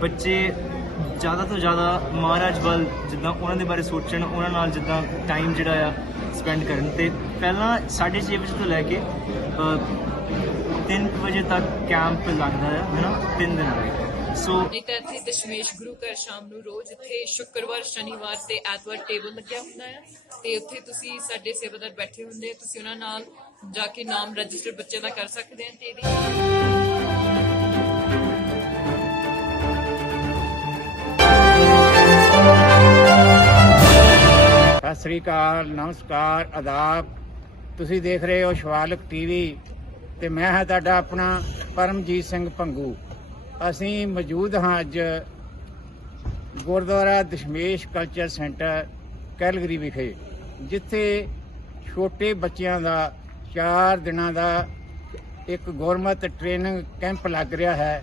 ਬੱਚੇ ਜ਼ਿਆਦਾ ਤੋਂ ਜ਼ਿਆਦਾ ਮਹਾਰਾਜ ਵੱਲ ਜਿੱਦਾਂ ਉਹਨਾਂ ਦੇ ਬਾਰੇ ਸੋਚਣ, ਉਹਨਾਂ ਨਾਲ ਜਿੱਦਾਂ ਟਾਈਮ ਜਿਹੜਾ ਆ ਸਪੈਂਡ ਕਰਨ ਤੇ ਪਹਿਲਾਂ 6:30 ਵਜੇ ਤੋਂ ਲੈ ਕੇ 3 ਵਜੇ ਤੱਕ ਕੈਂਪ ਲੱਗਦਾ ਹੈ ਹਨਾ? 3 ਦਿਨਾਂ ਲਈ ਸੋ ਨਹੀਂ ਇੱਥੇ ਦਸ਼ਮੇਸ਼ ਗੁਰੂ ਘਰ ਸ਼ਾਮ ਨੂੰ ਰੋਜ਼ ਇੱਥੇ ਸ਼ੁੱਕਰਵਾਰ, ਸ਼ਨੀਵਾਰ ਤੇ ਐਤਵਾਰ ਟੇਬਲ ਲੱਗਿਆ ਹੁੰਦਾ ਹੈ ਤੇ ਉੱਥੇ ਤੁਸੀਂ ਸਾਡੇ ਸੇਵਾਦਾਰ ਬੈਠੇ ਹੁੰਦੇ ਆ, ਤੁਸੀਂ ਉਹਨਾਂ ਨਾਲ ਜਾ ਕੇ ਨਾਮ ਰਜਿਸਟਰ ਬੱਚੇ ਦਾ ਕਰ ਸਕਦੇ ਹੋ ਤੇ ਇਹਦੀ ਸਤਿ ਸ੍ਰੀ ਅਕਾਲ, ਨਮਸਕਾਰ, ਆਦਾਬ। ਤੁਸੀਂ ਦੇਖ ਰਹੇ ਹੋ ਸ਼ਿਵਾਲਕ ਟੀਵੀ ਤੇ ਮੈਂ ਹਾਂ ਤੁਹਾਡਾ ਆਪਣਾ ਪਰਮਜੀਤ ਸਿੰਘ ਪੰਗੂ। ਅਸੀਂ ਮੌਜੂਦ ਹਾਂ ਅੱਜ gurdwara Dashmesh culture centre Calgary ਵਿਖੇ, ਜਿੱਥੇ ਛੋਟੇ ਬੱਚਿਆਂ ਦਾ 4 ਦਿਨਾਂ ਦਾ ਇੱਕ ਗੁਰਮਤ ਟ੍ਰੇਨਿੰਗ ਕੈਂਪ ਲੱਗ ਰਿਹਾ ਹੈ।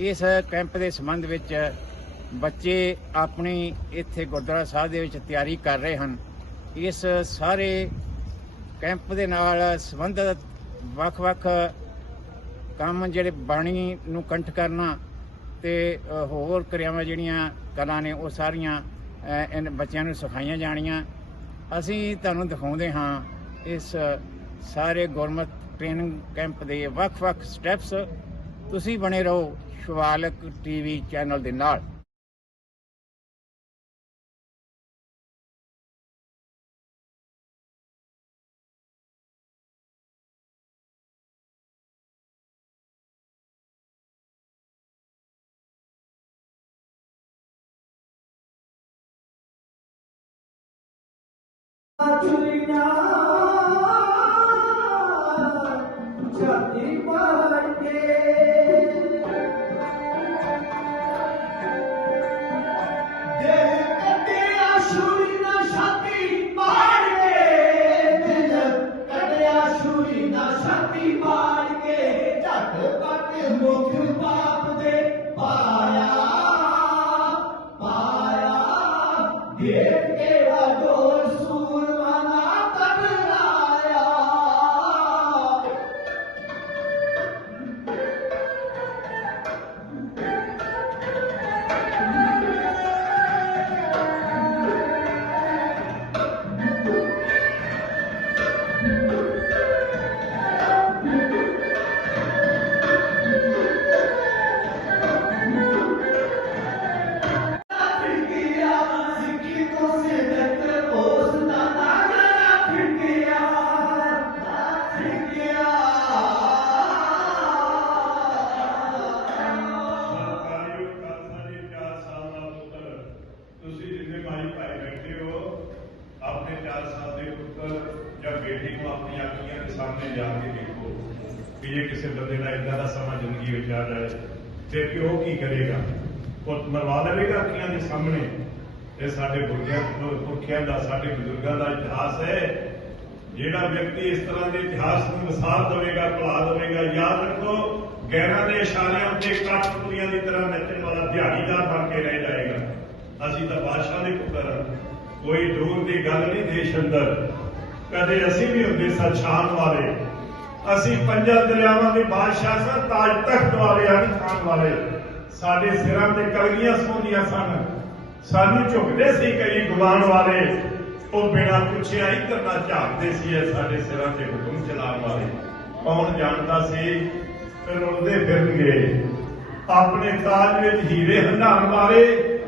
ਇਸ ਕੈਂਪ ਦੇ ਸੰਬੰਧ ਵਿੱਚ ਬੱਚੇ ਆਪਣੀ ਇੱਥੇ ਗੁਰਦੁਆਰਾ ਸਾਹਿਬ ਦੇ ਵਿੱਚ ਤਿਆਰੀ ਕਰ ਰਹੇ ਹਨ। ਇਸ ਸਾਰੇ ਕੈਂਪ ਦੇ ਨਾਲ ਸੰਬੰਧਿਤ ਵੱਖ-ਵੱਖ ਕੰਮ ਜਿਹੜੇ ਬਾਣੀ ਨੂੰ ਕੰਠ ਕਰਨਾ ਤੇ ਹੋਰ ਕਿਰਿਆਵਾਂ ਜਿਹੜੀਆਂ ਕਲਾ ਨੇ ਉਹ ਸਾਰੀਆਂ ਅ, ਇਹਨਾਂ ਬੱਚਿਆਂ ਨੂੰ ਸਿਖਾਈਆਂ ਜਾਣੀਆਂ। ਅਸੀਂ ਤੁਹਾਨੂੰ ਦਿਖਾਉਂਦੇ ਹਾਂ ਇਸ ਸਾਰੇ ਗੁਰਮਤ ਟ੍ਰੇਨਿੰਗ ਕੈਂਪ ਦੇ ਵੱਖ-ਵੱਖ ਸਟੈਪਸ। ਤੁਸੀਂ ਬਣੇ ਰਹੋ ਸ਼ਿਵਾਲਕ ਟੀਵੀ ਚੈਨਲ ਦੇ ਨਾਲ। ਛਾਤੀ ਮਾਰ ਕਿਸੇ ਬੰਦੇ ਦਾ ਇਦਾਂ ਦਾ ਸਮਾਂ ਜ਼ਿੰਦਗੀ ਵਿੱਚ ਆ ਜਾਏ। ਤੇ ਪਿਓ ਕੀ ਕਰੇਗਾ? ਉਹ ਮਰਵਾ ਲਵੇਗਾ ਅੱਖੀਆਂ ਦੇ ਸਾਹਮਣੇ। ਇਹ ਸਾਡੇ ਬੁਰਗਿਆਂ ਪੁਰਖਿਆਂ ਦਾ, ਸਾਡੇ ਬਜ਼ੁਰਗਾਂ ਦਾ ਇਤਿਹਾਸ ਹੈ। ਜਿਹੜਾ ਵਿਅਕਤੀ ਇਸ ਤਰ੍ਹਾਂ ਦੇ ਇਤਿਹਾਸ ਨੂੰ ਮਿਸਾਲ ਦੇਵੇਗਾ, ਭੁਲਾ ਦੇਵੇਗਾ, ਯਾਦ ਰੱਖੋ ਗੈਰਾਂ ਦੇ ਇਸ਼ਾਰਿਆਂ ਉੱਤੇ ਕਠਪੁਤਲੀਆਂ ਦੀ ਤਰ੍ਹਾਂ ਨੱਚਣ ਵਾਲਾ ਦਿਹਾੜੀਦਾਰ ਬਣ ਕੇ ਰਹਿ ਜਾਏਗਾ। ਅਸੀਂ ਤਾਂ ਬਾਦਸ਼ਾਹ ਦੇ ਪੁੱਤਰ ਹਾਂ। ਕੋਈ ਦੂਰ ਦੀ ਗੱਲ ਨਹੀਂ ਦੇਸ਼ ਅੰਦਰ। ਕਦੇ ਅਸੀਂ ਵੀ ਹੁੰਦੇ ਸਾਂ ਵਾਲੇ ਅਸੀਂ ਪੰਜਾਂ ਦਰਿਆਵਾਂ ਦੇ ਬਾਦਸ਼ਾਹ ਸਾਂ ਤਾਜ ਤਖਤ ਵਾਲੇ ਹਨ ਖਾਨ ਵਾਲੇ। ਸਾਡੇ ਸਿਰਾਂ ਤੇ ਕਲਗੀਆਂ ਸੌਂਦੀਆਂ ਸਨ। ਸਾਨੂੰ ਝੁਕਦੇ ਸੀ ਕਈ ਗੁਲਾਮ ਵਾਲੇ। ਉਹ ਬਿਨਾਂ ਪੁੱਛਿਆ ਹੀ ਕਰਨਾ ਝਾਕਦੇ ਸੀ ਇਹ ਸਾਡੇ ਸਿਰਾਂ ਤੇ ਹੁਕਮ ਚਲਾਉਣ ਵਾਲੇ। ਕੌਣ ਜਾਣਦਾ ਸੀ? ਫਿਰ ਰੁਲਦੇ ਫਿਰਨਗੇ। ਆਪਣੇ ਤਾਜ ਵਿੱਚ ਹੀਰੇ ਹੰਡਾਉਣ ਵਾਲੇ,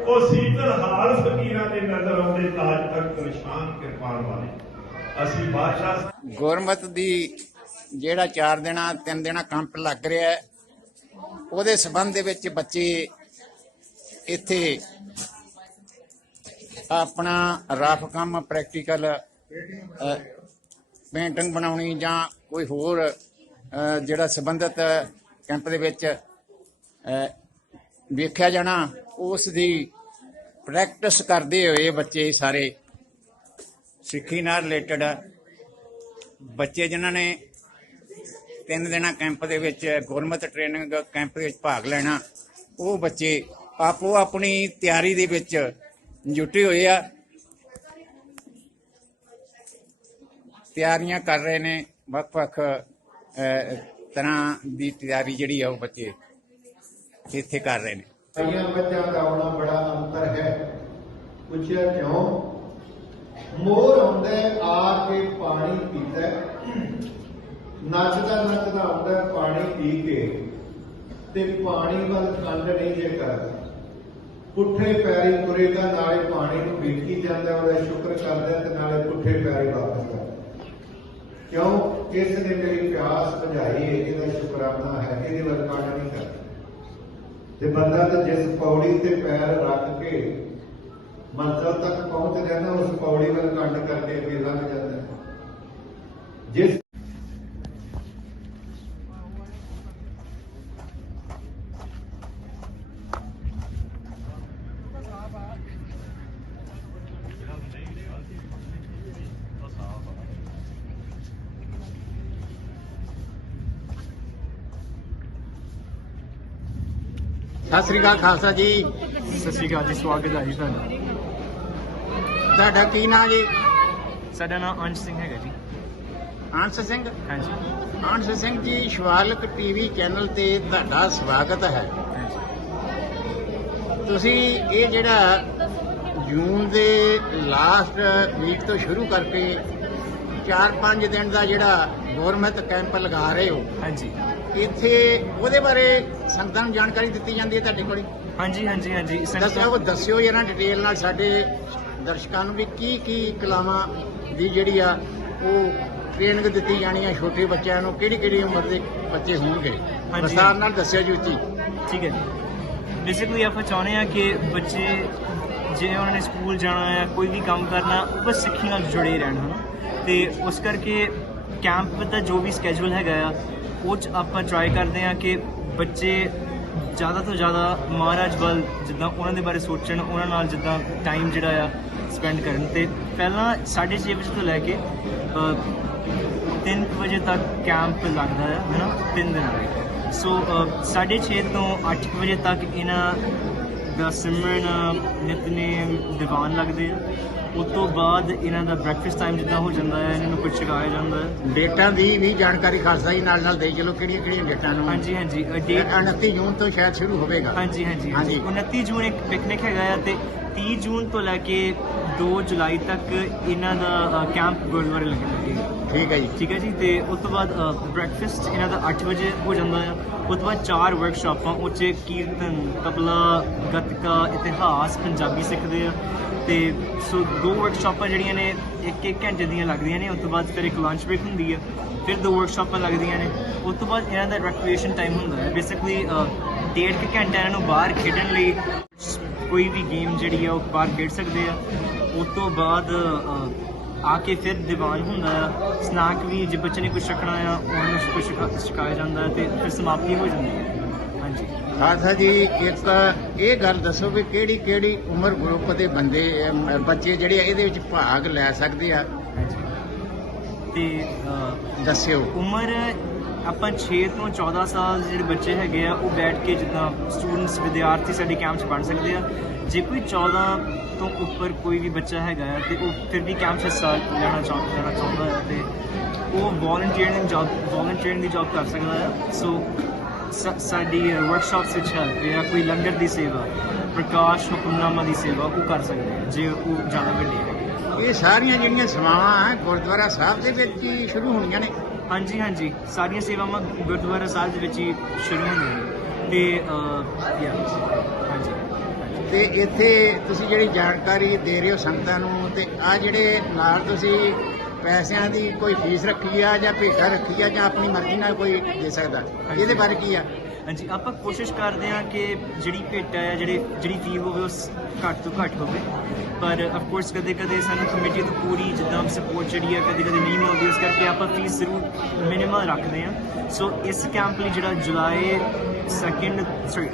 ਉਹ ਸੀਤਲ ਹਾਲ ਫਕੀਰਾਂ ਦੇ ਨਜ਼ਰ ਆਉਂਦੇ ਤਾਜ ਤੱਕ ਨਿਸ਼ਾਨ ਕਿਰਪਾਨ ਵਾਲੇ। ਅਸੀਂ ਬਾਦਸ਼ਾਹ ਗੁਰਮਤ ਦੀ ਜਿਹੜਾ 4 ਦਿਨਾਂ 3 ਦਿਨਾਂ ਕੰਪ ਲੱਗ ਰਿਹਾ ਹੈ, ਉਹਦੇ ਸਬੰਧ ਦੇ ਵਿੱਚ ਬੱਚੇ ਇੱਥੇ ਆਪਣਾ ਰਫ ਕੰਮ ਪ੍ਰੈਕਟੀਕਲ ਪੇਂਟਿੰਗ ਬਣਾਉਣੀ ਜਾਂ ਕੋਈ ਹੋਰ ਜਿਹੜਾ ਸੰਬੰਧਿਤ ਕੈਂਪ ਦੇ ਵਿੱਚ ਵੇਖਿਆ ਜਾਣਾ, ਉਸ ਦੀ ਪ੍ਰੈਕਟਿਸ ਕਰਦੇ ਹੋਏ ਬੱਚੇ ਸਾਰੇ ਸਿੱਖੀ ਨਾਲ ਰਿਲੇਟਡ ਬੱਚੇ ਜਿਨ੍ਹਾਂ ਨੇ ਤਿੰਨ ਦਿਨਾਂ ਕੈਂਪ ਦੇ ਵਿੱਚ ਗੁਰਮਤ ਟ੍ਰੇਨਿੰਗ ਕੈਂਪ ਵਿੱਚ ਭਾਗ ਲੈਣਾ, ਉਹ ਬੱਚੇ ਆਪੋ ਆਪਣੀ ਤਿਆਰੀ ਦੇ ਵਿੱਚ ਜੁਟੇ ਹੋਏ ਆ। ਤਿਆਰੀਆਂ ਕਰ ਰਹੇ ਨੇ ਵੱਖ-ਵੱਖ ਤਰ੍ਹਾਂ ਦੀ ਤਿਆਰੀ ਜਿਹੜੀ ਆ ਉਹ ਬੱਚੇ ਇੱਥੇ ਕਰ ਰਹੇ ਨੇ। ਭਾਈਆਂ ਬੱਚਿਆਂ ਦਾ ਆਉਣਾ ਬੜਾ ਅੰਤਰ ਹੈ। ਪੁੱਛਿਆ ਕਿਉਂ? ਮੋਰ ਆਉਂਦਾ ਆ ਕੇ ਪਾਣੀ ਪੀਂਦਾ ਨੱਚਦਾ ਨੱਚਦਾ ਆਉਂਦਾ ਪਾਣੀ ਪੀ ਕੇ ਤੇ ਪਾਣੀ ਵੱਲ ਕੰਡ ਨਹੀਂ ਜੇ ਕਰਦਾ। ਪੁੱਠੇ ਪੈਰੀ ਤੁਰੇਗਾ ਨਾਲੇ ਪਾਣੀ ਨੂੰ ਵੇਖੀ ਜਾਂਦਾ, ਉਹਦਾ ਸ਼ੁਕਰ ਕਰਦਾ ਤੇ ਨਾਲੇ ਪੁੱਠੇ ਪੈਰੀ ਵਾਪਸ ਕਰਦਾ ਕਿਉਂ? ਕਿਸ ਨੇ ਮੇਰੀ ਪਿਆਸ ਬੁਝਾਈ ਹੈ, ਇਹਦਾ ਸ਼ੁਕਰਾਨਾ ਹੈ, ਇਹਦੇ ਵੱਲ ਕੰਡ ਨਹੀਂ ਕਰਦਾ। ਤੇ ਬੰਦਾ ਤਾਂ ਜਿਸ ਪੌੜੀ ਤੇ ਪੈਰ ਰੱਖ ਕੇ ਮੰਜ਼ਲ ਤੱਕ ਪਹੁੰਚ ਜਾਂਦਾ, ਉਸ ਪੌੜੀ ਵੱਲ ਕੰਡ ਕਰਕੇ ਅੱਗੇ ਲੰਘ ਜਾਂਦਾ। ਜਿਸ ਸਤਿ ਸ੍ਰੀ ਅਕਾਲ ਖਾਲਸਾ ਜੀ। ਸਤਿ ਸ਼੍ਰੀ ਅਕਾਲ ਜੀ ਸਵਾਗਤ ਹੈ ਜੀ ਤੁਹਾਡਾ। ਤੁਹਾਡਾ ਕੀ ਨਾਮ ਜੀ? ਸਾਡਾ ਨਾਮ ਅੰਸ਼ ਸਿੰਘ ਹੈਗਾ ਜੀ। ਅੰਸ਼ ਸਿੰਘ? ਹਾਂਜੀ। ਅੰਸ਼ ਸਿੰਘ ਜੀ ਸ਼ਿਵਾਲਕ ਟੀਵੀ ਚੈਨਲ ਤੇ ਤੁਹਾਡਾ ਸਵਾਗਤ ਹੈ। ਤੁਸੀਂ ਇਹ ਜਿਹੜਾ ਜੂਨ ਦੇ ਲਾਸਟ ਵੀਕ ਤੋਂ ਸ਼ੁਰੂ ਕਰਕੇ 4-5 ਦਿਨ ਦਾ ਜਿਹੜਾ ਗਵਰਨਮੈਂਟ ਕੈਂਪ ਲਗਾ ਰਹੇ ਹੋ। ਹਾਂਜੀ। ਇੱਥੇ ਉਹਦੇ ਬਾਰੇ ਸੰਗਤਾਂ ਨੂੰ ਜਾਣਕਾਰੀ ਦਿੱਤੀ ਜਾਂਦੀ ਹੈ ਤੁਹਾਡੇ ਕੋਲ? ਹਾਂਜੀ ਹਾਂਜੀ ਹਾਂਜੀ। ਸੰਗਤਾਂ- ਦੱਸਿਓ ਉਹ ਦੱਸਿਓ ਜਰਾ ਡਿਟੇਲ ਨਾਲ ਸਾਡੇ ਦਰਸ਼ਕਾਂ ਨੂੰ ਵੀ ਕੀ ਕੀ ਕਲਾਵਾਂ ਦੀ ਜਿਹੜੀ ਆ ਉਹ ਟ੍ਰੇਨਿੰਗ ਦਿੱਤੀ ਜਾਣੀ ਆ ਛੋਟੇ ਬੱਚਿਆਂ ਨੂੰ ਕਿਹੜੀ ਕਿਹੜੀ ਉਮਰ ਦੇ ਬੱਚੇ ਹੋਣਗੇ। ਵਿਸਥਾਰ ਨਾਲ ਦੱਸਿਓ ਜੀ ਉੱਚੀ ਠੀਕ ਹੈ ਜੀ। ਬੇਸਿਕਲੀ ਆਪਾਂ ਚਾਹੁੰਦੇ ਆ ਕਿ ਬੱਚੇ ਜੇ ਉਹਨਾਂ ਨੇ ਸਕੂਲ ਜਾਣਾ ਹੈ ਕੋਈ ਵੀ ਕੰਮ ਕਰਨਾ ਉਹ ਬਸ ਸਿੱਖੀ ਨਾਲ ਜੁੜੇ ਰਹਿਣ ਹਨਾ? ਤੇ ਉਸ ਕਰਕੇ ਕੈਂਪ ਦਾ ਜੋ ਵੀ ਸਕੇਜੂਲ ਹੈਗਾ ਆ ਉਹ 'ਚ ਆਪਾਂ ਟਰਾਈ ਕਰਦੇ ਹਾਂ ਕਿ ਬੱਚੇ ਜ਼ਿਆਦਾ ਤੋਂ ਜ਼ਿਆਦਾ ਮਹਾਰਾਜ ਵੱਲ ਜਿੱਦਾਂ ਉਹਨਾਂ ਦੇ ਬਾਰੇ ਸੋਚਣ ਉਹਨਾਂ ਨਾਲ ਜਿੱਦਾਂ ਟਾਈਮ ਜਿਹੜਾ ਆ ਸਪੈਂਡ ਕਰਨ। ਤੇ ਪਹਿਲਾਂ 6:30 ਵਜੇ ਤੋਂ ਲੈ ਕੇ ਅ, 3 ਵਜੇ ਤੱਕ ਕੈਂਪ ਲੱਗਦਾ ਹੈ ਹਨਾ? ਤਿੰਨ ਦਿਨਾਂ ਦਾ। ਸੋ 6:30 ਤੋਂ 8 ਵਜੇ ਤੱਕ ਇਹਨਾਂ ਦਾ ਸਿਮਰਨ ਨਿਤਨੇਮ ਦੀਵਾਨ ਲੱਗਦੇ ਆ। ਉਸ ਤੋਂ ਬਾਅਦ ਇਹਨਾਂ ਦਾ ਬ੍ਰੈਕਫਾਸਟ ਟਾਈਮ ਜਿੱਦਾਂ ਹੋ ਜਾਂਦਾ ਹੈ ਇਹਨਾਂ ਨੂੰ ਕੁਝ ਛਕਾਇਆ ਜਾਂਦਾ ਹੈ। ਡੇਟਾਂ ਦੀ ਵੀ ਜਾਣਕਾਰੀ ਖਾਲਸਾ ਜੀ ਨਾਲ ਨਾਲ ਦੇ ਚਲੋ ਕਿਹੜੀਆਂ ਕਿਹੜੀਆਂ ਡੇਟਾਂ ਨੂੰ? ਹਾਂਜੀ ਹਾਂਜੀ ਡੇਟ 29 ਜੂਨ ਤੋਂ ਸ਼ਾਇਦ ਸ਼ੁਰੂ ਹੋਵੇਗਾ। ਹਾਂਜੀ ਹਾਂਜੀ ਹਾਂਜੀ। 29 ਜੂਨ ਇੱਕ ਪਿਕਨਿਕ ਹੈਗਾ ਆ ਤੇ 30 ਜੂਨ ਤੋਂ ਲੈ ਕੇ 2 ਜੁਲਾਈ ਤੱਕ ਇਹਨਾਂ ਦਾ ਕੈਂਪ ਗੁਰਦੁਆਰੇ ਲੱਗੇਗਾ ਠੀਕ ਹੈ ਜੀ। ਠੀਕ ਹੈ ਜੀ, ਤੇ ਉਸ ਤੋਂ ਬਾਅਦ ਬ੍ਰੈਕਫਾਸਟ ਇਹਨਾਂ ਦਾ 8 ਵਜੇ ਹੋ ਜਾਂਦਾ ਆ। ਉਸ ਤੋਂ ਬਾਅਦ ਚਾਰ ਵਰਕਸ਼ਾਪਾਂ ਉਹ 'ਚ ਕੀਰਤਨ, ਤਬਲਾ, ਗੱਤਕਾ, ਇਤਿਹਾਸ, ਪੰਜਾਬੀ ਸਿੱਖਦੇ ਆ। ਤੇ ਸੋ ਦੋ ਵਰਕਸ਼ਾਪਾਂ ਜਿਹੜੀਆਂ ਨੇ, ਇੱਕ ਇੱਕ ਘੰਟੇ ਦੀਆਂ ਲੱਗਦੀਆਂ ਨੇ, ਉਸ ਤੋਂ ਬਾਅਦ ਫਿਰ ਇੱਕ ਲੰਚ ਬ੍ਰੇਕ ਹੁੰਦੀ ਆ। ਫਿਰ ਦੋ ਵਰਕਸ਼ਾਪਾਂ ਲੱਗਦੀਆਂ ਨੇ। ਉਸ ਤੋਂ ਬਾਅਦ ਇਹਨਾਂ ਦਾ ਰੈਕ੍ਰੀਏਸ਼ਨ ਟਾਈਮ ਹੁੰਦਾ ਹੈ ਬੇਸਿਕਲੀ ਡੇਢ ਕੁ ਘੰਟਾ ਇਹਨਾਂ ਨੂੰ ਬਾਹਰ ਖੇਡਣ ਲਈ ਕੋਈ ਵੀ ਗੇਮ ਜਿਹੜੀ ਆ, ਉਹ ਬਾਹਰ ਖੇਡ ਸਕਦੇ ਆ। ਉਸ ਤੋਂ ਬਾਅਦ ਆ ਕੇ ਫਿਰ ਦੀਵਾਨ ਹੁੰਦਾ ਆ। ਸਨੈਕ ਵੀ ਜੇ ਬੱਚੇ ਨੇ ਕੁਝ ਛਕਣਾ ਆ ਉਹਨੂੰ ਕੁਝ ਛਕਾਇਆ ਜਾਂਦਾ ਤੇ ਫਿਰ ਸਮਾਪਤੀ ਹੋ ਜਾਂਦੀ ਹੈ ਹਾਂਜੀ। ਖਾਲਸਾ ਜੀ ਇੱਕ ਇਹ ਗੱਲ ਦੱਸੋ ਵੀ ਕਿਹੜੀ ਕਿਹੜੀ ਉਮਰ ਗਰੁੱਪ ਦੇ ਬੰਦੇ ਬੱਚੇ ਜਿਹੜੇ ਇਹਦੇ ਵਿੱਚ ਭਾਗ ਲੈ ਸਕਦੇ ਆ? ਤੇ ਦੱਸਿਓ। ਉਮਰ ਆਪਾਂ 6 ਤੋਂ 14 ਸਾਲ ਜਿਹੜੇ ਬੱਚੇ ਹੈਗੇ ਆ, ਉਹ ਬੈਠ ਕੇ ਜਿੱਦਾਂ ਸਟੂਡੈਂਟਸ ਵਿਦਿਆਰਥੀ ਸਾਡੇ ਕੈਂਪ 'ਚ ਪੜ੍ਹ ਸਕਦੇ ਆ। ਜੇ ਕੋਈ 14 ਤੋਂ ਉੱਪਰ ਕੋਈ ਵੀ ਬੱਚਾ ਹੈਗਾ ਆ ਤੇ ਉਹ ਫਿਰ ਵੀ ਕੈਂਪ 'ਚ ਹਿੱਸਾ ਲੈਣਾ ਚਾਹੁੰਦਾ ਚਾਹੁੰਦਾ ਹੈ ਤੇ ਉਹ ਵੋਲੰਟੀਅਰਿੰਗ ਜੌਬ ਵੋਲੰਟੀਅਰਿੰਗ ਦੀ ਜੌਬ ਕਰ ਸਕਦਾ ਹੈ ਸੋ ਸਾ- ਸਾਡੀ ਵਰਕਸ਼ਾਪਸ ਵਿੱਚ ਹੈਲਪ ਜਾਂ ਕੋਈ ਲੰਗਰ ਦੀ ਸੇਵਾ, ਪ੍ਰਕਾਸ਼ ਹੁਕਮਨਾਮਾ ਦੀ ਸੇਵਾ ਉਹ ਕਰ ਸਕਦੇ ਆ, ਜੇ ਉਹ ਜ਼ਿਆਦਾ ਵੱਡੇ ਹੈ ਇਹ ਸਾਰੀਆਂ ਜਿਹੜੀਆਂ ਸੇਵਾਵਾਂ ਗੁਰਦੁਆਰਾ ਸਾਹਿਬ ਦੇ ਵਿੱਚ ਹੀ ਸ਼ੁਰੂ ਹੋਣੀਆਂ ਨੇ। ਹਾਂਜੀ ਹਾਂਜੀ। ਸਾਰੀਆਂ ਸੇਵਾਵਾਂ ਗੁਰਦੁਆਰਾ ਸਾਹਿਬ ਦੇ ਵਿੱਚ ਹੀ ਸ਼ੁਰੂ ਹੁੰਦੀਆਂ ਨੇ। ਤੇ yeah, ਹਾਂਜੀ। ਤੇ ਇੱਥੇ ਤੁਸੀਂ ਜਿਹੜੀ ਜਾਣਕਾਰੀ ਦੇ ਰਹੇ ਹੋ ਸੰਗਤਾਂ ਨੂੰ ਤੇ ਆ ਜਿਹੜੇ ਨਾਲ ਤੁਸੀਂ ਪੈਸਿਆਂ ਦੀ ਕੋਈ ਫੀਸ ਰੱਖੀ ਆ ਜਾਂ ਭੇਟਾ ਰੱਖੀ ਆ ਜਾਂ ਆਪਣੀ ਮਰਜ਼ੀ ਨਾਲ ਕੋਈ ਦੇ ਸਕਦਾ? ਇਹਦੇ ਬਾਰੇ ਕੀ ਆ? ਹਾਂਜੀ ਆਪਾਂ ਕੋਸ਼ਿਸ਼ ਕਰਦੇ ਹਾਂ ਕਿ ਜਿਹੜੀ ਭੇਟਾ ਹੈ ਜਿਹੜੇ ਜਿਹੜੀ ਫੀ ਹੋਵੇ ਉਸ ਘੱਟ ਤੋਂ ਘੱਟ ਹੋਵੇ। ਪਰ ਆਫ ਕੋਰਸ ਕਦੇ ਕਦੇ ਸਾਨੂੰ ਕਮੇਟੀ ਤੋਂ ਪੂਰੀ ਜਿੱਦਾਂ ਸਪੋਰਟ ਜਿਹੜੀ ਹੈ ਕਦੇ ਕਦੇ ਨਹੀਂ ਮਿਲਦੀ ਉਸ ਕਰਕੇ ਆਪਾਂ ਫੀਸ ਜ਼ਰੂਰ ਮਿਨੀਮਲ ਰੱਖਦੇ ਹਾਂ। ਸੋ ਇਸ ਕੈਂਪ ਲਈ ਜਿਹੜਾ ਜੁਲਾਈ 2nd ਸੌਰੀ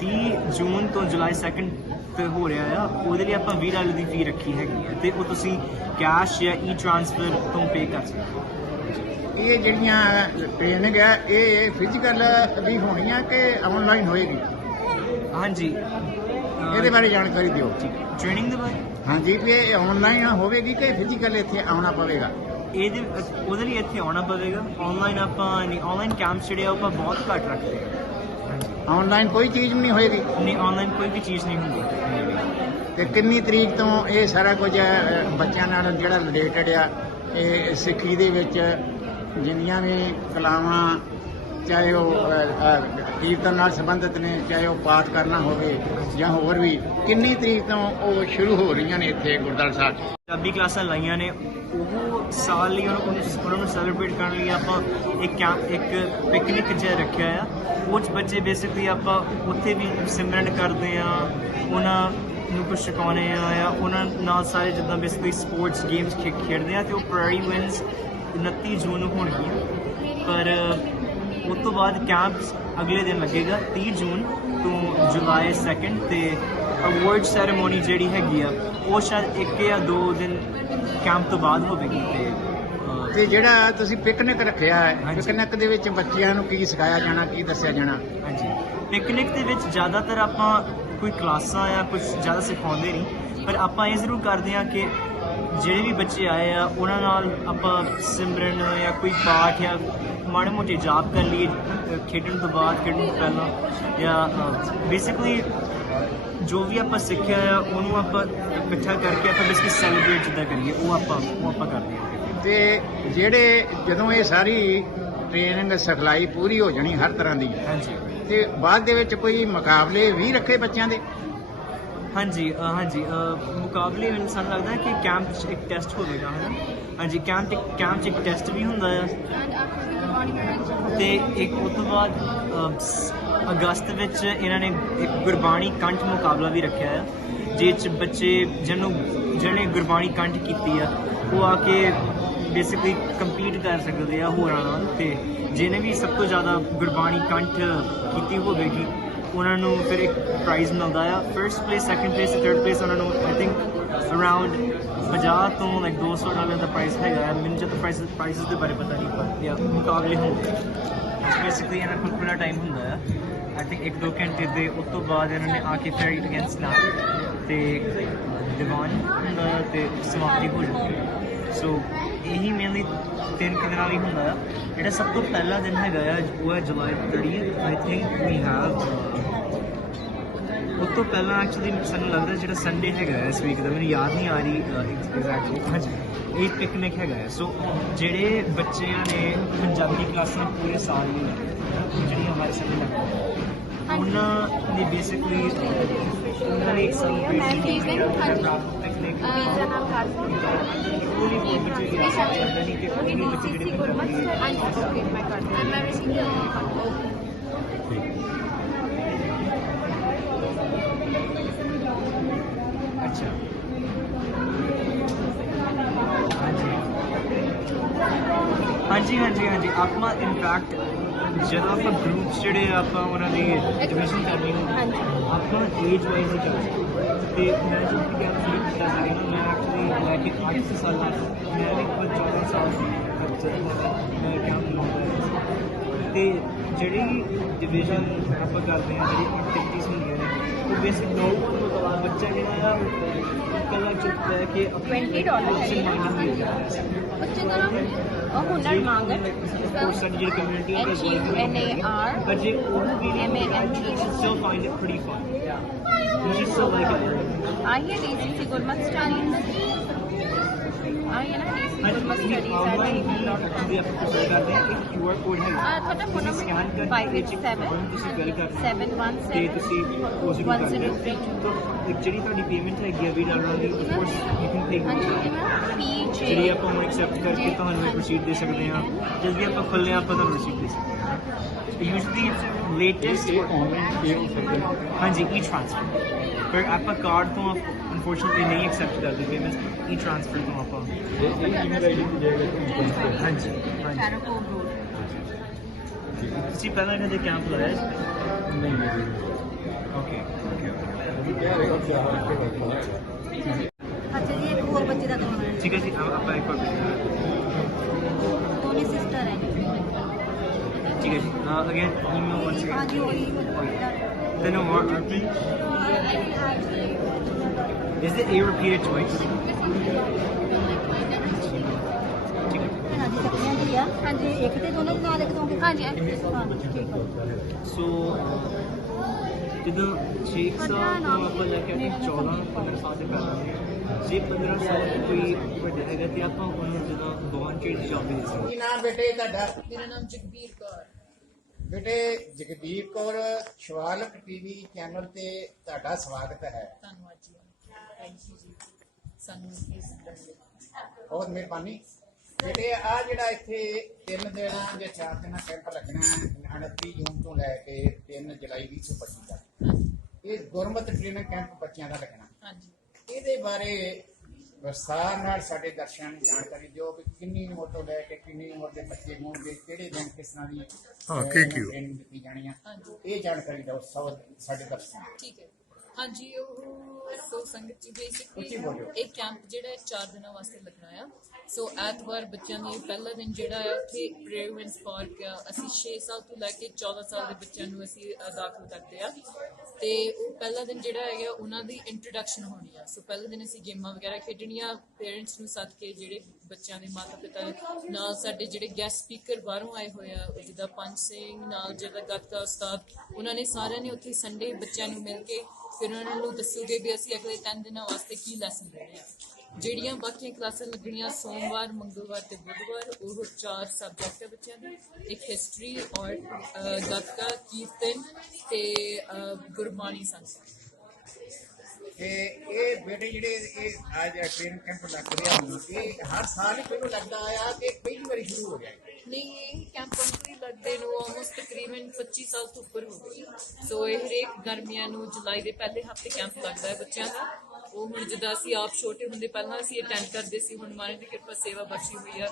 30 ਜੂਨ ਤੋਂ ਜੁਲਾਈ 2nd ਤੇ ਹੋ ਰਿਹਾ ਆ ਉਹਦੇ ਲਈ ਆਪਾਂ 20 ਡਾਲਰ ਦੀ ਫੀ ਰੱਖੀ ਹੈਗੀ ਹੈ ਤੇ ਉਹ ਤੁਸੀਂ ਕੈਸ਼ ਜਾਂ ਈ ਟ੍ਰਾਂਸਫਰ ਤੋਂ ਪੇ ਕਰ ਸਕਦੇ ਹੋ। ਇਹ ਜਿਹੜੀਆਂ ਟ੍ਰੇਨਿੰਗ ਆ ਇਹ ਫਿਜ਼ੀਕਲ ਵੀ ਹੋਣੀ ਆ ਕਿ ਆਨਲਾਈਨ ਹੋਏਗੀ? ਹਾਂਜੀ। ਇਹਦੇ ਬਾਰੇ ਜਾਣਕਾਰੀ ਦਿਓ। ਟ੍ਰੇਨਿੰਗ ਦੇ ਬਾਰੇ? ਹਾਂਜੀ ਵੀ ਇਹ ਆਨਲਾਈਨ ਹੋਵੇਗੀ ਕਿ ਫਿਜ਼ੀਕਲ ਇੱਥੇ ਆਉਣਾ ਪਵੇਗਾ? ਇਹਦੇ ਉਹਦੇ ਲਈ ਇੱਥੇ ਆਉਣਾ ਪਵੇਗਾ। ਆਨਲਾਈਨ ਆਪਾਂ ਨਹੀਂ ਆਨਲਾਈਨ ਕੈਂਪ ਜਿਹੜੇ ਆਪਾਂ ਬਹੁਤ ਘੱਟ ਰੱਖਦੇ ਹਾਂ ਆਨਲਾਈਨ ਕੋਈ ਚੀਜ਼ ਨਹੀਂ ਹੋਏਗੀ? ਨਹੀਂ ਆਨਲਾਈਨ ਕੋਈ ਵੀ ਚੀਜ਼ ਨਹੀਂ ਹੁੰਦੀ। ਤੇ ਕਿੰਨੀ ਤਰੀਕ ਤੋਂ ਇਹ ਸਾਰਾ ਕੁਝ ਬੱਚਿਆਂ ਨਾਲ ਜਿਹੜਾ ਰਿਲੇਟਡ ਆ ਇਹ ਸਿੱਖੀ ਦੇ ਵਿੱਚ ਜਿੰਨੀਆਂ ਵੀ ਕਲਾਵਾਂ ਚਾਹੇ ਉਹ ਕੀਰਤਨ ਨਾਲ ਸੰਬੰਧਿਤ ਨੇ, ਚਾਹੇ ਉਹ ਪਾਠ ਕਰਨਾ ਹੋਵੇ ਜਾਂ ਹੋਰ ਵੀ, ਕਿੰਨੀ ਤਰੀਕ ਤੋਂ ਉਹ ਸ਼ੁਰੂ ਹੋ ਰਹੀਆਂ ਨੇ ਇੱਥੇ ਗੁਰਦੁਆਰਾ ਸਾਹਿਬ? ਪੰਜਾਬੀ ਕਲਾਸਾਂ ਲਾਈਆਂ ਨੇ, ਉਹ ਸਾਲ ਲਈ ਉਹਨਾਂ ਨੂੰ ਉਹਨਾਂ ਨੂੰ ਸੈਲੀਬ੍ਰੇਟ ਕਰਨ ਲਈ ਆਪਾਂ ਇੱਕ ਕੈਂਪ ਇੱਕ ਪਿਕਨਿਕ ਜਿਹਾ ਰੱਖਿਆ ਆ। ਉਹ 'ਚ ਬੱਚੇ ਬੇਸਿਕਲੀ ਆਪਾਂ ਉੱਥੇ ਵੀ ਸਿਮਰਨ ਕਰਦੇ ਆ, ਉਹਨਾਂ ਨੂੰ ਕੁਝ ਸਿਖਾਉਂਦੇ ਆ ਜਾਂ ਉਹਨਾਂ ਨਾਲ ਸਾਰੇ ਜਿੱਦਾਂ ਬੇਸਿਕਲੀ ਸਪੋਰਟਸ ਗੇਮਸ ਖੇਡਦੇ ਆ ਤੇ ਉਹ ਪ੍ਰਾਇਰੀ ਵਿਨਸ 29 ਜੂਨ ਨੂੰ ਹੋਣਗੀਆਂ। ਪਰ ਉਸ ਤੋਂ ਬਾਅਦ ਕੈਂਪ ਅਗਲੇ ਦਿਨ ਲੱਗੇਗਾ 30 ਜੂਨ ਤੋਂ ਜੁਲਾਈ 2nd ਤੇ ਅਵਾਰਡ ਸੈਰੇਮੋਨੀ ਜਿਹੜੀ ਹੈਗੀ ਆ ਉਹ ਸ਼ਾਇਦ ਇੱਕ ਜਾਂ ਦੋ ਦਿਨ ਕੈਂਪ ਤੋਂ ਬਾਅਦ ਹੋਵੇਗੀ ਤੇ ਤੇ ਜਿਹੜਾ ਤੁਸੀਂ ਪਿਕਨਿਕ ਰੱਖਿਆ ਹੈ। ਪਿਕਨਿਕ ਦੇ ਵਿੱਚ ਬੱਚਿਆਂ ਨੂੰ ਕੀ ਸਿਖਾਇਆ ਜਾਣਾ ਕੀ ਦੱਸਿਆ ਜਾਣਾ ਹਾਂਜੀ ਪਿਕਨਿਕ ਦੇ ਵਿੱਚ ਜ਼ਿਆਦਾਤਰ ਆਪਾਂ ਕੋਈ ਕਲਾਸਾਂ ਜਾਂ ਕੁਝ ਜ਼ਿਆਦਾ ਸਿਖਾਉਂਦੇ ਨਹੀਂ ਪਰ ਆਪਾਂ ਇਹ ਜ਼ਰੂਰ ਕਰਦੇ ਹਾਂ ਕਿ ਜਿਹੜੇ ਵੀ ਬੱਚੇ ਆਏ ਆ ਉਹਨਾਂ ਨਾਲ ਆਪਾਂ ਸਿਮਰਨ ਜਾਂ ਕੋਈ ਪਾਠ ਜਾਂ ਮਾੜੇ ਮੋਟੇ ਜਾਪ ਕਰ ਲਈਏ ਅ, ਖੇਡਣ ਤੋਂ ਬਾਅਦ ਖੇਡਣ ਤੋਂ ਪਹਿਲਾਂ ਜਾਂ ਬੇਸਿਕਲੀ ਜੋ ਵੀ ਆਪਾਂ ਸਿੱਖਿਆ ਆ ਉਹਨੂੰ ਆਪਾਂ ਇਕੱਠਾ ਕਰਕੇ ਆਪਾਂ ਬੇਸਿਕਲੀ ਸੈਲੀਬ੍ਰੇਟ ਜਿੱਦਾਂ ਕਰੀਏ ਉਹ ਆਪਾਂ ਉਹ ਆਪਾਂ ਕਰਦੇ ਹਾਂ ਤੇ ਜਿਹੜੇ ਜਦੋਂ ਇਹ ਸਾਰੀ ਟ੍ਰੇਨਿੰਗ ਸਿਖਲਾਈ ਪੂਰੀ ਹੋ ਜਾਣੀ ਹਰ ਤਰ੍ਹਾਂ ਦੀ ਹਾਂਜੀ। ਤੇ ਬਾਅਦ ਦੇ ਵਿੱਚ ਕੋਈ ਮੁਕਾਬਲੇ ਵੀ ਰੱਖੇ ਬੱਚਿਆਂ ਦੇ? ਹਾਂਜੀ ਹਾਂਜੀ ਮੁਕਾਬਲੇ ਮੈਨੂੰ ਸਾਨੂੰ ਲੱਗਦਾ ਹੈ ਕਿ ਕੈਂਪ 'ਚ ਇੱਕ ਟੈਸਟ ਹੋਵੇਗਾ ਹੈ ਨਾ ਹਾਂਜੀ ਕੈਂਪ 'ਚ ਕੈਂਪ 'ਚ ਇੱਕ ਟੈਸਟ ਵੀ ਹੁੰਦਾ ਆ। ਤੇ ਇੱਕ ਉਸ ਤੋਂ ਬਾਅਦ ਅਗਸਤ ਵਿੱਚ ਇਹਨਾਂ ਨੇ ਇੱਕ ਗੁਰਬਾਣੀ ਕੰਠ ਮੁਕਾਬਲਾ ਵੀ ਰੱਖਿਆ ਆ ਜਿਸ 'ਚ ਬੱਚੇ ਜਿਹਨੂੰ, ਜਿਹਨੇ ਗੁਰਬਾਣੀ ਕੰਠ ਕੀਤੀ ਆ, ਉਹ ਆ ਕੇ ਬੇਸਿਕਲੀ ਕੰਪੀਟ ਕਰ ਸਕਦੇ ਆ ਹੋਰਾਂ ਨਾਲ ਤੇ ਜਿਹਨੇ ਵੀ ਸਭ ਤੋਂ ਜ਼ਿਆਦਾ ਗੁਰਬਾਣੀ ਕੰਠ ਕੀਤੀ ਹੋਵੇਗੀ ਉਹਨਾਂ ਨੂੰ ਫਿਰ ਇੱਕ ਪ੍ਰਾਈਜ਼ ਮਿਲਦਾ ਆ। ਫਰਸਟ ਪਲੇਸ ਸੈਕੰਡ ਪਲੇਸ ਤੇ ਥਰਡ ਪਲੇਸ ਉਹਨਾਂ ਨੂੰ ਆਈ ਥਿੰਕ ਅਰਾਊਂਡ 50 ਤੋਂ ਲਾਈਕ 200 ਡਾਲਰ ਦਾ ਪ੍ਰਾਈਜ਼ ਹੈਗਾ ਆ। ਮੈਨੂੰ ਜਦ ਪ੍ਰਾਈਜ਼ ਪ੍ਰਾਈਜ਼ਸ ਦੇ ਬਾਰੇ ਪਤਾ ਨਹੀਂ, ਪਰ ਯਾ ਮੁਕਾਬਲੇ ਹੁੰਦੇ ਬੇਸਿਕਲੀ ਇਹਨਾਂ ਕੋਲ ਪੂਰਾ ਟਾਈਮ ਹੁੰਦਾ ਆ। ਆਈ ਥਿੰਕ ਇੱਕ ਦੋ ਘੰਟੇ ਦੇ, ਉਸ ਤੋਂ ਬਾਅਦ ਇਹਨਾਂ ਨੇ ਆ ਕੇ ਫਿਰ ਅਗੇਂਸਟ ਨਾ ਤੇ ਦੀਵਾਨ ਹੁੰਦਾ ਆ ਤੇ ਸਮਾਪਤੀ ਹੋ ਜਾਂਦੀ ਹੈ ਸੋ ਇਹੀ ਮੇਨਲੀ ਤਿੰਨ ਕੁ ਦਿਨਾਂ ਲਈ ਹੁੰਦਾ ਆ। ਜਿਹੜਾ ਸਭ ਤੋਂ ਪਹਿਲਾ ਦਿਨ ਹੈਗਾ ਆ, ਉਹ ਹੈ ਜੁਲਾਈ 30th I think we have ਤੋਂ ਪਹਿਲਾਂ ਐਕਚੁਅਲੀ ਸਾਨੂੰ ਲੱਗਦਾ ਜਿਹੜਾ ਸੰਡੇ ਹੈਗਾ ਇਸ ਵੀਕ ਦਾ ਮੈਨੂੰ ਯਾਦ ਨਹੀਂ ਆ ਰਹੀ ਐਗਜ਼ੈਕਟਲੀ ਹਾਂਜੀ। ਇਹ ਪਿਕਨਿਕ ਹੈਗਾ ਹੈ। ਸੋ ਜਿਹੜੇ ਬੱਚਿਆਂ ਨੇ ਪੰਜਾਬੀ ਕਲਾਸਾਂ ਪੂਰੇ ਸਾਲ ਲਈ ਜਿਹੜੀਆਂ ਹਰ ਸੰਡੇ ਲੱਗਦੀਆਂ ਉਹਨਾਂ ਨੇ ਬੇਸਿਕਲੀ ਉਹਨਾਂ ਨੇ ਇੱਕ ਸੈਲੀਬ੍ਰੇਸ਼ਨ ਪਿਕਨਿਕ ਉਹਲੀ ਬਹੁਤ ਬੱਚੇ ਦੀ ਆਸ ਕਰਦਾ ਨਹੀਂ ਕਿ ਕੋਈ ਵੀ ਬੱਚੇ ਜਿਹੜੇ ਪੰਜਾਬੀ ਅੱਛਾ। ਹਾਂਜੀ ਹਾਂਜੀ ਹਾਂਜੀ। ਆਪਾਂ ਇਨਫੈਕਟ ਜਦੋਂ ਆਪਾਂ ਗਰੁੱਪਸ ਜਿਹੜੇ ਆ, ਆਪਾਂ ਉਹਨਾਂ ਦੀ ਐਡਮਿਸ਼ਨ ਕਰਨੀ ਹੁੰਦੀ ਆਪਾਂ ਏਜ ਵਾਈਜ਼ ਹੀ ਚੱਲਦੇ ਤੇ ਮੈਂ ਜਦ ਵੀ ਕੈਂਪ ਸ਼ੁਰੂ ਕੀਤਾ ਸੀ ਨਾ ਮੈਂ ਐਕਚੁਅਲੀ ਲੈ ਕੇ 8 ਸਾਲ ਦਾ। ਮੈਂ ਵੀ ਖੁਦ 14 ਸਾਲ ਦੀ ਮੈਂ ਕੈਂਪ ਲਾਉਂਦਾ ਤੇ ਜਿਹੜੀ ਡਿਵੀਜ਼ਨ ਆਪਾਂ ਕਰਦੇ ਹਾਂ ਜਿਹੜੀ ਐਕਟੀਵਿਟੀਜ਼ ਹੁੰਦੀਆਂ ਨੇ ਉਹ ਬੇਸਿਕ ਨੋ ਬੱਚਾ ਜਿਹੜਾ ਆ ਕੱਲਾ ਚੁੱਪ ਰਹਿ ਕੇ ਆਪਣੇ $20 option mining ਨਹੀਂ ਕਰਦਾ ਬੱਚੇ ਦਾ ਉਹ ਹੁਨਰ ਮੰਗ ਕੋਰਸ ਸਾਡੀ ਜਿਹੜੀ ਕਮਿਊਨਿਟੀ ਹੈ H U N A R but ਜੇ ਉਹਨੂੰ ਵੀ M A N T you still find it ਵੀ ਕੋਡ ਹੈ ਆ ਤੁਹਾਡਾ ਫੋਨ ਨੰਬਰ ਕਰਕੇ ਵਿੱਚ ਤੁਸੀਂ ਗੱਲ ਕਰਦੇ ਹੋ। ਤੇ ਤੁਸੀਂ ਉਸ ਨੂੰ ਕਰਦੇ ਹੋ। ਤਾਂ ਇੱਕ ਜਿਹੜੀ ਤੁਹਾਡੀ ਪੇਮੈਂਟ ਹੈਗੀ ਆ 20 ਡਾਲਰ ਦੀ course you can pay ਪੀ ਜਿਹੜੀ ਆਪਾਂ ਹੁਣ ਐਕਸੈਪਟ ਕਰਕੇ ਤੁਹਾਨੂੰ ਇੱਕ ਰਸੀਦ ਦੇ ਸਕਦੇ ਹਾਂ। ਜਦ ਵੀ ਆਪਾਂ ਖੁੱਲ੍ਹੇ ਹਾਂ ਆਪਾਂ ਤੁਹਾਨੂੰ ਰਸੀਦ ਦੇ ਸਕਦੇ ਹਾਂ। ਯੂਜ਼ਲੀ ਲੇਟੈਸਟ ਆਨਲਾਈਨ ਪੇ ਹੋ ਸਕਦਾ ਹਾਂਜੀ ਈ ਟ੍ਰਾਂਸਫਰ ਪਰ ਆਪਾਂ ਕਾਰਡ ਤੋਂ ਅਨਫੋਰਚੂਨਟਲੀ ਨਹੀਂ ਐਕਸੈਪਟ ਕਰਦੇ ਪੇਮੈਂਟਸ ਈ ਟ੍ਰਾਂਸਫਰ ਤੋਂ ਆਪਾਂ ਹਾਂਜੀ ਹਾਂਜੀ ਟੈਰਾਕੋਟ ਰੋਡ ਤੁਸੀਂ ਪਹਿਲਾਂ ਇਹਨਾਂ ਦੇ ਕੈਂਪ ਲਾਇਆ ਨਹੀਂ ਨਹੀਂ ਓਕੇ ਓਕੇ ਅੱਛਾ ਜੀ ਇੱਕ ਹੋਰ ਬੱਚੇ ਦਾ ਕਰਾਉਣਾ ਹੈ ਠੀਕ ਹੈ ਜੀ ਆਪ- ਆਪਾਂ ਇੱਕ ਵਾਰ ਉਹਦੀ ਸਿਸਟਰ ਹੈ ਠੀਕ ਹੈ ਜੀ ਅਗੇਨ ਈਮੇਲ ਵਾਂਸ ਹਾਂ ਜੀ ਉਹੀ Then no more RP. Is it a repeated twice? ਠੀਕ ਹੈ ਹਾਂਜੀ ਸਪਨਿਆਂ ਦੀ ਆ ਹਾਂਜੀ ਇੱਕ ਤੇ ਦੋਨੋਂ ਬਣਾ ਦੇ ਦੋਗੇ ਹਾਂਜੀ ਹਾਂ ਠੀਕ ਹੈ So, uh, ਜਦੋਂ 6 ਸਾਲ ਤੋਂ ਆਪਾਂ ਲੈ ਕੇ ਆਪਣੇ 14 15 ਸਾਲ ਦੇ ਪਹਿਲਾਂ ਨੇ ਜੇ 15 ਸਾਲ ਤੋਂ ਕੋਈ ਵੱਡਾ ਹੈਗਾ ਤੇ ਆਪਾਂ ਉਹਨੂੰ ਜਦੋਂ ਵੌਲੰਟੀਅਰ ਦੀ ਜੌਬ ਦੇ ਸਕਦੇ ਕੀ ਨਾਮ ਬੇਟੇ ਤੁਹਾਡਾ ਮੇਰਾ ਨਾਮ ਜਗਬੀਰ ਕੌਰ ਬੇਟੇ ਜਗਦੀਪ ਕੌਰ ਸ਼ਿਵਾਲਕ ਟੀਵੀ ਚੈਨਲ ਤੇ ਤੁਹਾਡਾ ਸਵਾਗਤ ਹੈ। ਧੰਨਵਾਦ ਜੀ। ਥੈਂਕ ਯੂ ਜੀ। ਸਾਨੂੰ ਇਸ ਬਹੁਤ ਮਿਹਰਬਾਨੀ। ਬੇਟੇ ਆ ਜਿਹੜਾ ਇੱਥੇ ਤਿੰਨ ਦਿਨ ਜਾਂ ਚਾਰ ਦਿਨਾਂ ਕੈਂਪ ਲੱਗਣਾ 29 ਜੂਨ ਤੋਂ ਲੈ ਕੇ 3 ਜੁਲਾਈ 2025 ਤੱਕ ਇਹ ਗੁਰਮਤ ਟ੍ਰੇਨਿੰਗ ਕੈਂਪ ਬੱਚਿਆਂ ਦਾ ਲੱਗਣਾ। ਹਾਂਜੀ। ਇਹਦੇ ਬਾਰੇ ਵਿਸਥਾਰ ਨਾਲ ਸਾਡੇ ਦਰਸ਼ਕਾਂ ਨੂੰ ਜਾਣਕਾਰੀ ਦਿਓ ਕਿ ਕਿੰਨੀ ਉਮਰ ਤੋਂ ਲੈ ਕੇ ਕਿੰਨੀ ਉਮਰ ਦੇ ਬੱਚੇ ਹੋਣਗੇ ਕਿਹੜੇ ਦਿਨ ਕਿਸ ਤਰ੍ਹਾਂ ਦੀ ਹਾਂ, ਕੀ ਕੀ ਹੋ? ਟ੍ਰੇਨਿੰਗ ਦਿੱਤੀ ਜਾਣੀ ਆ ਹਾਂਜੀ ਇਹ ਜਾਣਕਾਰੀ ਦਿਓ ਸਭ ਸਾਡੇ ਦਰਸ਼ਕਾਂ ਨੂੰ ਠੀਕ ਹੈ ਹਾਂਜੀ ਉਹ ਸੋ ਸੰਗਤ ਜੀ ਬੇਸਿਕਲੀ। ਇਹ ਕੈਂਪ ਜਿਹੜਾ ਹੈ 4 ਦਿਨਾਂ ਵਾਸਤੇ ਲੱਗਣਾ ਆ। ਸੋ ਐਤਵਾਰ ਬੱਚਿਆਂ ਨੇ ਪਹਿਲਾ ਦਿਨ ਜਿਹੜਾ ਹੈ ਉੱਥੇ ਪ੍ਰੇਵੈਂਸ ਪਾਰਕ ਅਸੀਂ 6 ਸਾਲ ਤੋਂ ਲੈ ਕੇ 14 ਸਾਲ ਦੇ ਬੱਚਿਆਂ ਨੂੰ ਅਸੀਂ ਦਾਖਲ ਕਰਦੇ ਆ। ਤੇ ਉਹ ਪਹਿਲਾ ਦਿਨ ਜਿਹੜਾ ਹੈਗਾ ਉਹਨਾਂ ਦੀ ਇੰਟਰੋਡਕਸ਼ਨ ਹੋਣੀ ਆ। ਸੋ ਪਹਿਲੇ ਦਿਨ ਅਸੀਂ ਗੇਮਾਂ ਵਗੈਰਾ ਖੇਡਣੀਆਂ ਪੇਰੈਂਟਸ ਨੂੰ ਸੱਦ ਕੇ ਜਿਹੜੇ ਬੱਚਿਆਂ ਦੇ ਮਾਤਾ ਪਿਤਾ ਨਾਲ ਸਾਡੇ ਜਿਹੜੇ ਗੈਸਟ ਸਪੀਕਰ ਬਾਹਰੋਂ ਆਏ ਹੋਏ ਆ ਉਹ ਜਿੱਦਾਂ ਪੰਜ ਸਿੰਘ ਨਾਲ ਜਿਹੜਾ ਗੱਤਕਾ ਉਸਤਾਦ ਉਹਨਾਂ ਨੇ ਸਾਰਿਆਂ ਨੇ ਉੱਥੇ ਸੰਡੇ ਬੱਚਿਆਂ ਨੂੰ ਮਿਲ ਕੇ ਫਿਰ ਉਹਨਾਂ ਨੂੰ ਦੱਸੋਗੇ ਵੀ ਅਸੀਂ ਅਗਲੇ 10 ਦਿਨਾਂ ਵਾਸਤੇ ਕੀ ਲੈਸਨ ਦੇਣੇ ਆ। ਜਿਹੜੀਆਂ ਬਾਕੀਆਂ ਕਲਾਸਾਂ ਲੱਗਣੀਆਂ ਸੋਮਵਾਰ ਮੰਗਲਵਾਰ ਤੇ ਬੁੱਧਵਾਰ ਉਹ ਚਾਰ ਸਬਜੈਕਟ ਹੈ ਬੱਚਿਆਂ ਦੇ। ਇੱਕ ਹਿਸਟਰੀ ਔਰ ਗੱਤਕਾ ਕੀਰਤਨ ਤੇ ਅਹ, ਗੁਰਬਾਣੀ ਸੰਸਕ੍ਰਿਤ ਤੇ ਇਹ ਬੇਟੇ ਜਿਹੜੇ ਇਹ ਅੱਜ ਟ੍ਰੇਨਿੰਗ ਕੈਂਪ ਲੱਗ ਰਿਹਾ ਹੁਣ, ਇਹ ਹਰ ਸਾਲ ਹੀ ਪਹਿਲਾਂ ਲੱਗਦਾ ਆਇਆ ਕਿ ਪਹਿਲੀ ਵਾਰੀ ਸ਼ੁਰੂ ਹੋ ਗਿਆ ਹੈ? ਨਹੀਂ, ਇਹ ਕੈਂਪ ਕੰਪਨੀ ਲੱਗਦੇ ਨੂੰ ਆਲਮੋਸਟ ਤਕਰੀਬਨ 25 ਸਾਲ ਤੋਂ ਉੱਪਰ ਹੋ ਗਈ। ਸੋ ਇਹ ਹਰੇਕ ਗਰਮੀਆਂ ਨੂੰ ਜੁਲਾਈ ਦੇ ਪਹਿਲੇ ਹਫ਼ਤੇ ਕੈਂਪ ਲੱਗਦਾ ਹੈ ਬੱਚਿਆਂ ਦਾ। ਉਹ ਹੁਣ ਜਿੱਦਾਂ ਅਸੀਂ ਆਪ ਛੋਟੇ ਹੁੰਦੇ, ਪਹਿਲਾਂ ਅਸੀਂ ਅਟੈਂਡ ਕਰਦੇ ਸੀ, ਹੁਣ ਮਹਾਰਾਜ ਦੀ ਕਿਰਪਾ ਸੇਵਾ ਬਖਸ਼ੀ ਹੋਈ ਆ।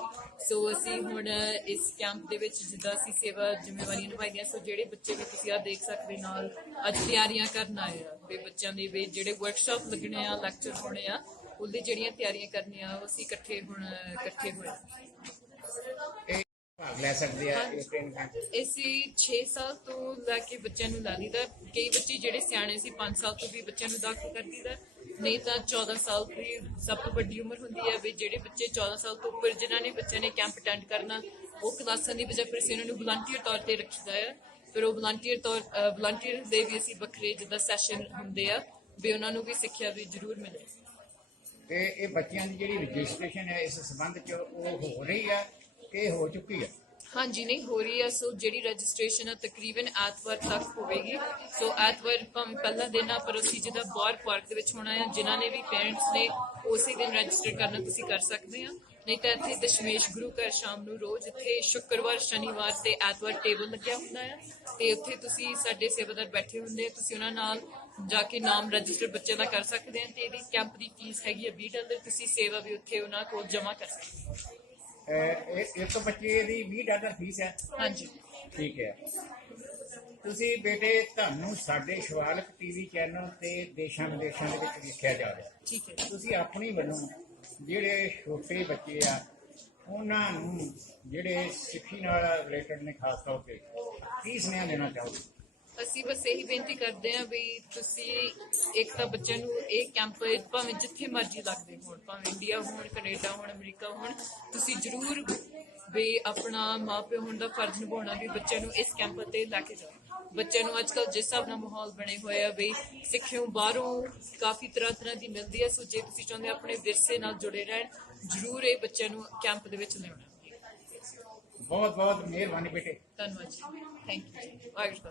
ਸੋ ਅਸੀਂ ਹੁਣ ਇਸ ਕੈਂਪ ਦੇ ਵਿੱਚ ਜਿੱਦਾਂ ਅਸੀਂ ਸੇਵਾ ਜ਼ਿੰਮੇਵਾਰੀਆਂ ਨਿਭਾਈਆਂ ਸੋ ਜਿਹੜੇ ਬੱਚੇ ਵੀ ਤੁਸੀਂ ਆ ਦੇਖ ਸਕਦੇ ਨਾਲ, ਅੱਜ ਤਿਆਰੀਆਂ ਕਰਨ ਆਏ ਆ। ਵੀ ਬੱਚਿਆਂ ਦੇ ਵੀ ਜਿਹੜੇ ਵਰਕਸ਼ਾਪ ਲੱਗਣੇ ਆ ਲੈਕਚਰ ਹੋਣੇ ਆ, ਉਹਦੀ ਜਿਹੜੀਆਂ ਤਿਆਰੀਆਂ ਕਰਨੀਆਂ, ਉਹ ਅਸੀਂ ਇਕੱਠੇ ਹੁਣ, ਇਕੱਠੇ ਹੋਏ ਭਾਗ ਲੈ ਸਕਦੇ ਆ ਇਹ ਟ੍ਰੇਨਿੰਗ ਕੈਂਪ ਅਸੀਂ 6 ਸਾਲ ਤੋਂ ਲੈ ਕੇ ਬੱਚਿਆਂ ਨੂੰ ਲਾ ਲਈਦਾ। ਕਈ ਬੱਚੇ ਜਿਹੜੇ ਸਿਆਣੇ ਸੀ 5 ਸਾਲ ਤੋਂ ਵੀ ਬੱਚਿਆਂ ਨੂੰ ਦਾਖਲ ਕਰ ਦਈਦਾ ਨਹੀਂ ਤਾਂ 14 ਸਾਲ ਦੀ ਸਭ ਤੋਂ ਵੱਡੀ ਉਮਰ ਹੁੰਦੀ ਹੈ ਵੀ ਜਿਹੜੇ ਬੱਚੇ 14 ਸਾਲ ਤੋਂ ਉੱਪਰ ਜਿਨ੍ਹਾਂ ਨੇ ਬੱਚਿਆਂ ਨੇ ਕੈਂਪ ਅਟੈਂਡ ਕਰਨਾ ਉਹ ਕਲਾਸਾਂ ਦੀ ਵਜ੍ਹਾ ਫਿਰ ਅਸੀਂ ਉਹਨਾਂ ਨੂੰ ਵਲੰਟੀਅਰ ਤੌਰ ਤੇ ਰੱਖੀਦਾ ਹੈ ਫਿਰ ਉਹ ਵਲੰਟੀਅਰ ਤੌਰ ਵਲੰਟੀਅਰ ਦੇ ਵੀ ਅਸੀਂ ਵੱਖਰੇ ਜਿੱਦਾਂ ਸੈਸ਼ਨ ਹੁੰਦੇ ਆ ਵੀ ਉਹਨਾਂ ਨੂੰ ਵੀ ਸਿੱਖਿਆ ਵੀ ਜ਼ਰੂਰ ਮਿਲੇ। ਤੇ ਇਹ ਬੱਚਿਆਂ ਦੀ ਜਿਹੜੀ ਰਜਿਸਟ੍ਰੇਸ਼ਨ ਹੈ ਇਸ ਸੰਬੰਧ ਚ ਉਹ ਹੋ ਰਹੀ ਹੈ ਕਿ ਹੋ ਚੁੱਕੀ ਹੈ। ਹਾਂਜੀ, ਨਹੀਂ, ਹੋ ਰਹੀ ਹੈ। ਸੋ ਜਿਹੜੀ ਰਜਿਸਟ੍ਰੇਸ਼ਨ ਹੈ ਤਕਰੀਬਨ ਐਤਵਾਰ ਤੱਕ ਹੋਵੇਗੀ। ਸੋ ਐਤਵਾਰ ਭਾਵੇਂ ਪਹਿਲਾ ਦਿਨ ਆ, ਪਰ ਅਸੀਂ ਜਿਹਦਾ ਬਾਹਰ ਪਾਰਕ ਦੇ ਵਿੱਚ ਹੋਣਾ ਹੈ, ਜਿਨ੍ਹਾਂ ਨੇ ਵੀ ਪੇਰੈਂਟਸ ਨੇ ਉਸੇ ਦਿਨ ਰਜਿਸਟਰ ਕਰਨਾ ਤੁਸੀਂ ਕਰ ਸਕਦੇ ਆ। ਨਹੀਂ ਤਾਂ ਇੱਥੇ ਦਸ਼ਮੇਸ਼ ਗੁਰੂ ਘਰ ਸ਼ਾਮ ਨੂੰ ਰੋਜ਼ ਇੱਥੇ ਸ਼ੁੱਕਰਵਾਰ, ਸ਼ਨੀਵਾਰ ਤੇ ਐਤਵਾਰ ਟੇਬਲ ਲੱਗਿਆ ਹੁੰਦਾ ਹੈ। ਤੇ ਉੱਥੇ ਤੁਸੀਂ ਸਾਡੇ ਸੇਵਾਦਾਰ ਬੈਠੇ ਹੁੰਦੇ ਤੁਸੀਂ ਉਹਨਾਂ ਨਾਲ ਜਾ ਕੇ ਨਾਮ ਰਜਿਸਟਰ ਬੱਚੇ ਦਾ ਕਰ ਸਕਦੇ ਆ। ਤੇ ਇਹਦੀ ਕੈਂਪ ਦੀ ਫੀਸ ਹੈਗੀ ਹੈ 20 ਡਾਲਰ, ਤੁਸੀਂ ਸੇਵਾ ਵੀ ਉੱਥੇ ਉਹਨਾਂ ਕੋਲ ਜਮ੍ਹਾਂ ਕਰ ਸਕਦੇ ਹੋ ਅਹ ਇਹ ਇੱਕ ਬੱਚੇ ਦੀ 20 ਡਾਲਰ ਫੀਸ ਹੈ। ਹਾਂਜੀ। ਠੀਕ ਹੈ। ਤੁਸੀਂ ਬੇਟੇ ਤੁਹਾਨੂੰ ਸਾਡੇ ਸ਼ਿਵਾਲਕ ਟੀਵੀ ਚੈਨਲ ਤੇ ਦੇਸ਼ਾਂ ਵਿਦੇਸ਼ਾਂ ਦੇ ਵਿੱਚ ਵੇਖਿਆ ਜਾ ਰਿਹਾ। ਠੀਕ ਹੈ। ਤੁਸੀਂ ਆਪਣੀ ਵੱਲੋਂ ਜਿਹੜੇ ਛੋਟੇ ਬੱਚੇ ਆ ਉਹਨਾਂ ਨੂੰ ਜਿਹੜੇ ਸਿੱਖੀ ਨਾਲ ਰਿਲੇਟਡ ਨੇ ਖਾਸ ਤੌਰ ਤੇ ਕੀ ਸੁਨੇਹਾ ਦੇਣਾ ਚਾਹੋਗੇ? ਅਸੀਂ ਬਸ ਇਹੀ ਬੇਨਤੀ ਕਰਦੇ ਹਾਂ ਵੀ ਤੁਸੀਂ ਇੱਕ ਤਾਂ ਬੱਚਿਆਂ ਨੂੰ ਇਹ ਕੈਂਪ ਭਾਵੇਂ ਜਿੱਥੇ ਮਰਜ਼ੀ ਲੱਗਦੇ ਹੋਣ, ਭਾਵੇਂ ਇੰਡੀਆ ਹੋਣ ਕੈਨੇਡਾ ਹੋਣ ਅਮਰੀਕਾ ਹੋਣ, ਤੁਸੀਂ ਜ਼ਰੂਰ ਵੀ ਆਪਣਾ ਮਾਪੇ ਹੋਣ ਦਾ ਫਰਜ਼ ਨਿਭਾਉਣਾ ਵੀ ਬੱਚਿਆਂ ਨੂੰ ਇਸ ਕੈਂਪ ਤੇ ਲੈ ਕੇ ਜਾਓ। ਬੱਚਿਆਂ ਨੂੰ ਅੱਜਕੱਲ ਜਿਸ ਹਿਸਾਬ ਨਾਲ ਮਾਹੌਲ ਬਣੇ ਹੋਏ ਆ ਵੀ ਸਿੱਖਿਓ ਬਾਹਰੋਂ ਕਾਫੀ ਤਰ੍ਹਾਂ ਤਰ੍ਹਾਂ ਦੀ ਮਿਲਦੀ ਹੈ, ਸੋ ਜੇ ਤੁਸੀਂ ਚਾਹੁੰਦੇ ਹੋ ਆਪਣੇ ਵਿਰਸੇ ਨਾਲ ਜੁੜੇ ਰਹਿਣ, ਜ਼ਰੂਰ ਇਹ ਬੱਚਿਆਂ ਨੂੰ ਕੈਂਪ ਦੇ ਵਿੱਚ ਲਿਆਉਣਾ। ਬਹੁਤ ਬਹੁਤ ਮਿਹਰਬਾਨੀ ਬੇਟੇ। ਧੰਨਵਾਦ ਜੀ। Thank you Waheguru